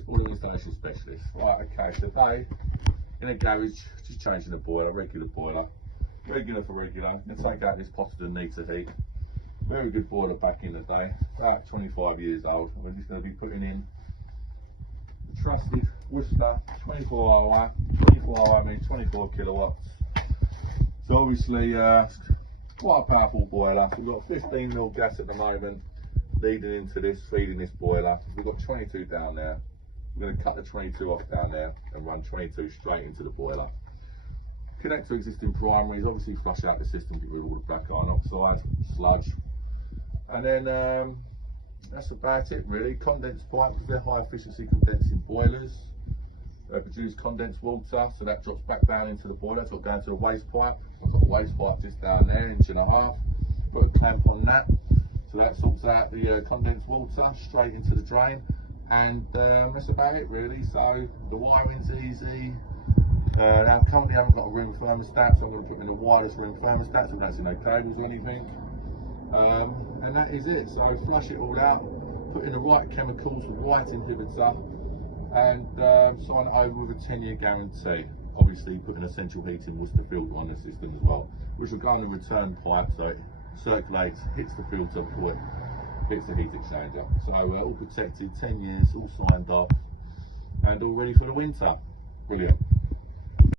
Boiler Installation Specialists. Right, okay, today in a garage, just changing the boiler, regular boiler. Regular for regular. I'm going to take out this Potterton Netaheat. Very good boiler back in the day, about 25 years old. We're just going to be putting in the trusted Worcester 24 hour means 24 kilowatts. So obviously quite a powerful boiler. We've got 15mm gas at the moment leading into this, feeding this boiler. We've got 22 down there. We're going to cut the 22 off down there and run 22 straight into the boiler. Connect to existing primaries, obviously flush out the system, get rid of all the black iron oxide, sludge. And then that's about it really. Condensed pipe, because they're high efficiency condensing boilers. They produce condensed water, so that drops back down into the boiler. It's got down to the waste pipe. I've got a waste pipe just down there, 1.5 inches. Put a clamp on that, so that sorts out the condensed water straight into the drain. And that's about it really. So the wiring's easy. Now currently I haven't got a room thermostat, so I'm going to put in a wireless room thermostat, so we don't see no cables or anything. And that is it. So flush it all out, put in the right chemicals, the right inhibitor, and sign it over with a 10-year guarantee. Obviously put an essential heating Worcester filter on the system as well, which will go on the return pipe, so it circulates, hits the filter before it hits the heat exchanger. So all protected, 10 years, all signed off, and all ready for the winter. Brilliant.